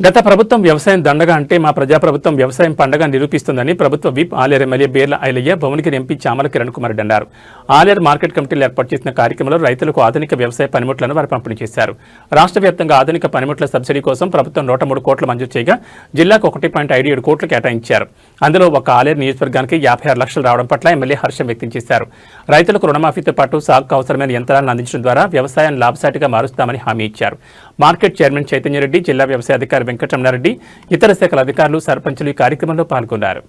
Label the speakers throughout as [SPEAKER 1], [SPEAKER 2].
[SPEAKER 1] గత ప్రభుత్వం వ్యవసాయం దండగా అంటే మా ప్రజాప్రభుత్వం వ్యవసాయం పండగ నిరూపిస్తుందని ప్రభుత్వ whip Aler MLA Beerla Ilaiah Bhuvanagiri MP Chamala Kiran Kumar Reddy అన్నారు. ఆలేరు మార్కెట్ కమిటీలు ఏర్పాటు చేసిన కార్యక్రమంలో రైతులకు ఆధునిక వ్యవసాయ పనిముట్లను వారు పంపిణీ చేశారు. రాష్ట్ర వ్యాప్తంగా ఆధునిక పనిముట్ల సబ్సిడీ కోసం ప్రభుత్వం నూట మూడు కోట్లు మంజూరు చేయగా జిల్లాకు ఒకటి పాయింట్ ఐదు ఏడు కోట్లు కేటాయించారు. అందులో ఒక ఆలేరు నియోజకవర్గానికి యాభై ఆరు లక్షలు రావడం పట్ల ఎమ్మెల్యే హర్షం వ్యక్తం చేశారు. రైతులకు రుణమాఫీతో పాటు సాగుకు అవసరమైన యంత్రాలను అందించడం ద్వారా వ్యవసాయాన్ని లాభసాటిగా మారుస్తామని హామీ ఇచ్చారు. మార్కెట్ చైర్మన్ చైతన్యరెడ్డి జిల్లా వ్యవసాయ అధికారి వెంకటరమణారెడ్డి ఇతర శాఖల అధికారులు సర్పంచులు ఈ కార్యక్రమంలో పాల్గొన్నారు.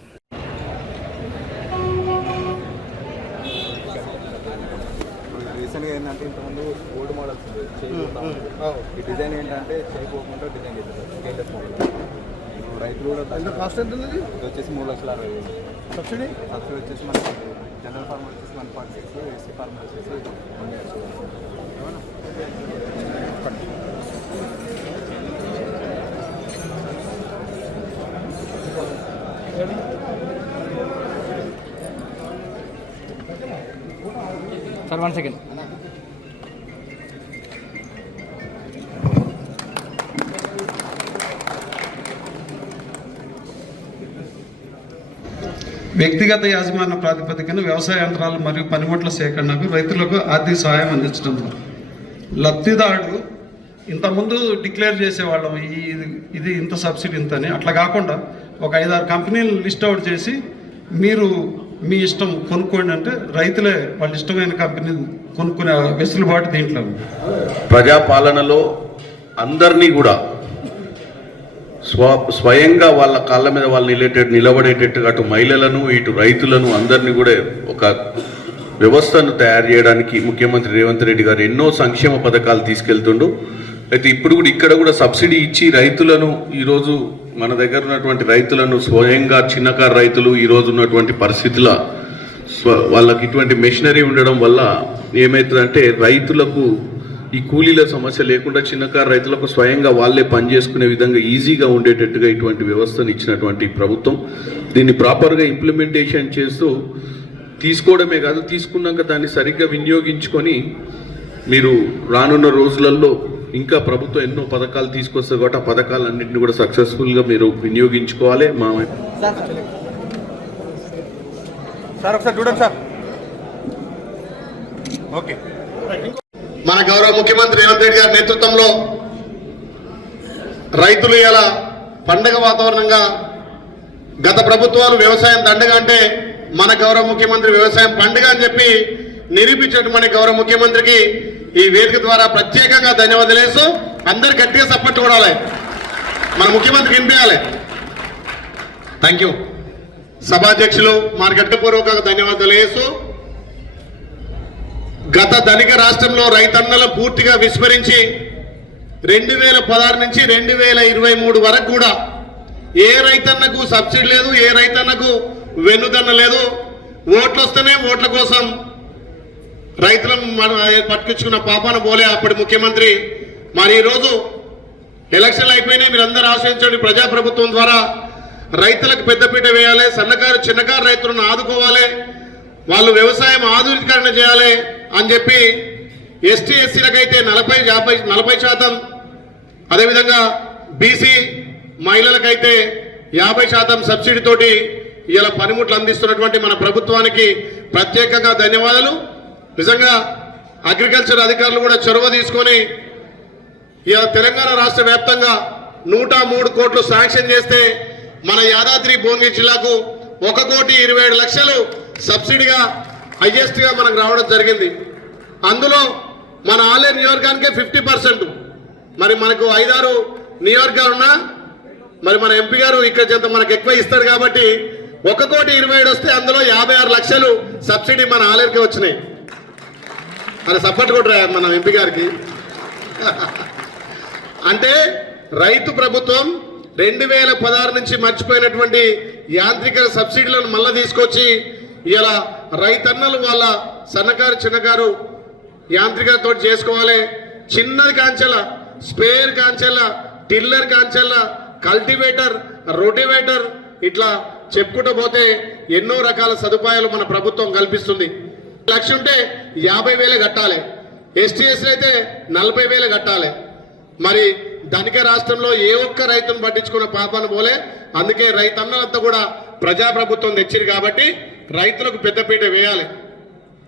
[SPEAKER 2] రీసెంట్గా ఏంటంటే ఇంతకుముందు ఓల్డ్ మోడల్స్ ఉంది చేయకుండా ఈ డిజైన్ ఏంటంటే చేయకోకుండా డిజైన్ చేశారు. స్కేటెస్ మోడల్. ఇప్పుడు రైతులు కూడా
[SPEAKER 3] ఎంత కాస్ట్ ఎంత ఉంది ఇది?
[SPEAKER 2] ఇది వచ్చేసి మూడు లక్షల అరవై వేలు.
[SPEAKER 3] సబ్సిడీ?
[SPEAKER 2] సబ్సిడీ వచ్చేసి మనకి జనరల్ ఫార్మర్ వచ్చేసి one point six SC farmer వచ్చేసి
[SPEAKER 4] సార్ వన్ సెకండ్
[SPEAKER 5] వ్యక్తిగత యాజమాన్య ప్రాతిపదికన వ్యవసాయ యంత్రాలు మరియు పనిముట్ల సేకరణకు రైతులకు ఆర్థిక సహాయం అందించడం ద్వారా. లబ్ధిదారుడు ఇంతకుముందు డిక్లేర్ చేసేవాళ్ళం ఈ ఇది ఇంత సబ్సిడీ ఇంత అని. అట్లా కాకుండా ఒక ఐదారు కంపెనీలు లిస్ట్ అవుట్ చేసి మీరు మీ ఇష్టం కొనుక్కోండి అంటే రైతులే వాళ్ళ ఇష్టమైన కంపెనీ కొనుక్కునే వెసులుబాటు దీంట్లో
[SPEAKER 6] ప్రజాపాలనలో అందరినీ కూడా స్వ స్వయంగా వాళ్ళ కాళ్ళ మీద వాళ్ళు నిలబడేటట్టు నిలబడేటట్టుగా అటు మహిళలను ఇటు రైతులను అందరినీ కూడా ఒక వ్యవస్థను తయారు చేయడానికి ముఖ్యమంత్రి రేవంత్ రెడ్డి గారు ఎన్నో సంక్షేమ పథకాలు తీసుకెళ్తుండు. అయితే ఇప్పుడు కూడా ఇక్కడ కూడా సబ్సిడీ ఇచ్చి రైతులను ఈరోజు మన దగ్గర ఉన్నటువంటి రైతులను స్వయంగా చిన్నకారు రైతులు ఈరోజు ఉన్నటువంటి పరిస్థితుల స్వ- వాళ్ళకి ఇటువంటి మెషినరీ ఉండడం వల్ల ఏమవుతుందంటే రైతులకు ఈ కూలీల సమస్య లేకుండా చిన్నకారు రైతులకు స్వయంగా వాళ్ళే పని చేసుకునే విధంగా ఈజీగా ఉండేటట్టుగా ఇటువంటి వ్యవస్థను ఇచ్చినటువంటి ప్రభుత్వం. దీన్ని ప్రాపర్గా ఇంప్లిమెంటేషన్ చేస్తూ తీసుకోవడమే కాదు తీసుకున్నాక దాన్ని సరిగ్గా వినియోగించుకొని మీరు రానున్న రోజులలో ఇంకా ప్రభుత్వం ఎన్నో పథకాలు తీసుకొస్తారు కాబట్టి ఆ పథకాలన్నింటినీ కూడా సక్సెస్ఫుల్గా మీరు వినియోగించుకోవాలి. మా
[SPEAKER 3] సార్ ఒకసారి చూడండి సార్. ఓకే.
[SPEAKER 7] మన గౌరవ ముఖ్యమంత్రి రేవంత్ రెడ్డి గారి నేతృత్వంలో రైతులు ఇలా పండగ వాతావరణంగా గత ప్రభుత్వాలు వ్యవసాయం దండగా అంటే మన గౌరవ ముఖ్యమంత్రి వ్యవసాయం పండుగ అని చెప్పి నిరూపించినటువంటి గౌరవ ముఖ్యమంత్రికి ఈ వేదిక ద్వారా ప్రత్యేకంగా ధన్యవాదాలు వేస్తూ అందరు గట్టిగా సపోర్ట్ కూడా మన ముఖ్యమంత్రికి వినిపించాలి. థ్యాంక్ యూ సభాధ్యక్షులు మన పూర్వక ధన్యవాదాలు వేస్తూ గత ధనిక రాష్ట్రంలో రైతన్నలు పూర్తిగా విస్మరించి రెండు వేల పదహారు నుంచి రెండు వేల ఇరవై మూడు వరకు కూడా ఏ రైతన్నకు సబ్సిడీ లేదు ఏ రైతన్నకు వెన్నుదన్న లేదు. ఓట్లు వస్తేనే ఓట్ల కోసం రైతులను మన పట్టుకొచ్చుకున్న పాపాన పోలే అప్పటి ముఖ్యమంత్రి. మరి ఈరోజు ఎలక్షన్లు అయిపోయినాయి మీరు అందరూ ఆశ్రయించండి. ప్రజాప్రభుత్వం ద్వారా రైతులకు పెద్దపీట వేయాలి సన్నకారు చిన్నకారు రైతులను ఆదుకోవాలి వాళ్ళు వ్యవసాయం ఆధునీకరణ చేయాలి అని చెప్పి ఎస్టీ ఎస్సీలకైతే నలభై యాభై నలభై శాతం అదేవిధంగా బీసీ మహిళలకైతే యాభై శాతం సబ్సిడీతోటి ఇలా పనిముట్లు అందిస్తున్నటువంటి మన ప్రభుత్వానికి ప్రత్యేకంగా ధన్యవాదాలు. నిజంగా అగ్రికల్చర్ అధికారులు కూడా చొరవ తీసుకొని ఇలా తెలంగాణ రాష్ట్ర వ్యాప్తంగా నూట మూడు కోట్లు శాంక్షన్ చేస్తే మన యాదాద్రి భువనగిరి జిల్లాకు ఒక కోటి ఇరవై ఏడు లక్షలు సబ్సిడీగా హైయెస్ట్గా మనకు రావడం జరిగింది. అందులో మన ఆలయ నియోజకానికే ఫిఫ్టీ పర్సెంట్. మరి మనకు ఐదారు నియోజకాలు ఉన్నా మరి మన ఎంపీ గారు ఇక్కడ చెంత మనకు ఎక్కువ ఇస్తాడు కాబట్టి ఒక కోటి ఇరవై ఏడు వస్తే అందులో యాభై ఆరు లక్షలు సబ్సిడీ మన ఆలయకి వచ్చినాయి. అది సపోర్ట్ కూడా మన ఎంపీ గారికి. అంటే రైతు ప్రభుత్వం రెండు వేల పదహారు నుంచి మర్చిపోయినటువంటి యాంత్రిక సబ్సిడీలను మళ్ళా తీసుకొచ్చి ఇలా రైతన్నలు వాళ్ళ సన్నకారు చిన్నకారు యాంత్రికతో చేసుకోవాలి. చిన్నది కాంచెల స్పేర్ కాంచెల టిల్లర్ కాంచెల కల్టివేటర్ రోటివేటర్ ఇట్లా చెప్పుకుంటూ పోతే ఎన్నో రకాల సదుపాయాలు మన ప్రభుత్వం కల్పిస్తుంది. లక్ష్యం ఉంటే యాభై వేలు కట్టాలి. ఎస్టీఎస్లు అయితే నలభై వేలు కట్టాలి. మరి ధనిక రాష్ట్రంలో ఏ ఒక్క రైతును పట్టించుకున్న పాపాను పోలే. అందుకే రైతన్నలంతా కూడా ప్రజాప్రభుత్వం తెచ్చింది కాబట్టి రైతులకు పెద్దపీట వేయాలి.